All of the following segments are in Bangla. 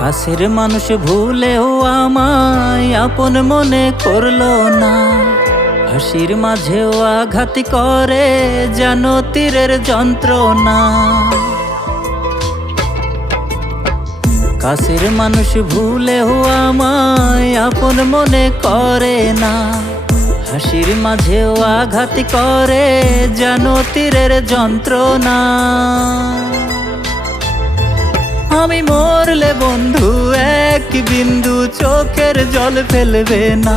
কাছের মানুষ ভুলেও আমায় আপন মনে করলো না। হাসির মাঝেও আঘাত করে যেন তীরের যন্ত্রণা। কাছের মানুষ ভুলেও আমায় আপন মনে করে না। হাসির মাঝেও আঘাত করে যেন তীরের যন্ত্রণা। আমি মরলে বন্ধু এক বিন্দু চোখের জল ফেলবে না।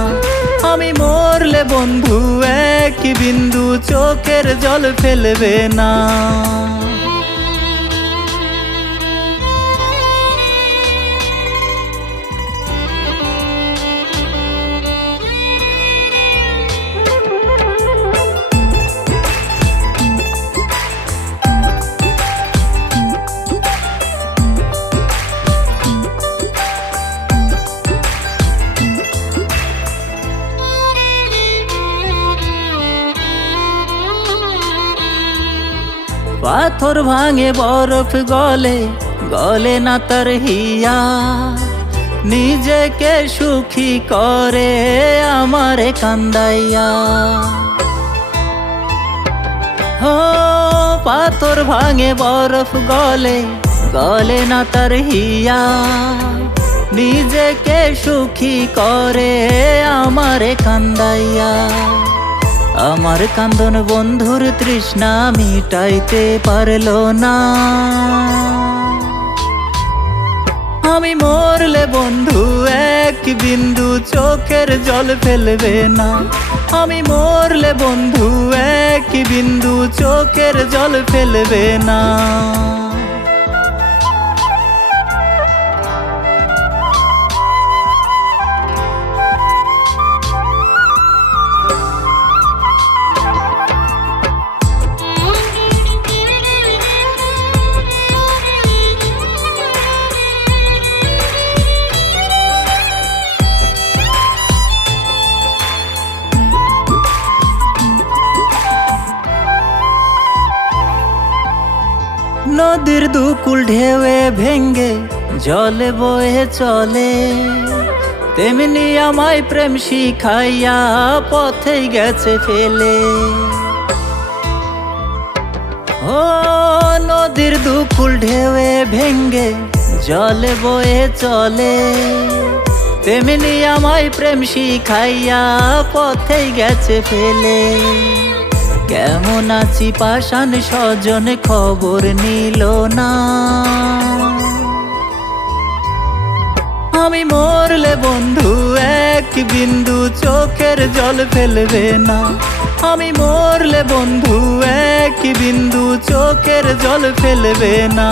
আমি মরলে বন্ধু এক বিন্দু চোখের জল ফেলবে না। পাথর ভাঙে বরফ গলে, গলে না তার হিয়া। নিজেকে সুখী করে আমারে কান্দাইয়া। হো পাথর ভাঙে বরফ গলে, গলে না তার হিয়া। নিজেকে সুখী করে আমারে কান্দাইয়া। আমার কান্দন বন্ধুর তৃষ্ণা মিটাইতে পারলো না। আমি মরলে বন্ধু এক বিন্দু চোখের জল ফেলবে না। আমি মরলে বন্ধু এক বিন্দু চোখের জল ফেলবে না। নদীর দুকুল ঢেউয়ে ভেঙ্গে জলে বয়ে চলে, তেমনি আমায় প্রেম শিখাইয়া পথে গেছে ফেলে। ও নদীর দুকুল ঢেউয়ে ভেঙ্গে জলে বয়ে চলে, তেমনি আমায় প্রেম শিখাইয়া পথে গেছে ফেলে। কেমন আছি পাষাণ স্বজন খবর নিল না। আমি মরলে বন্ধু এক বিন্দু চোখের জল ফেলবে না। আমি মরলে বন্ধু এক বিন্দু চোখের জল ফেলবে না।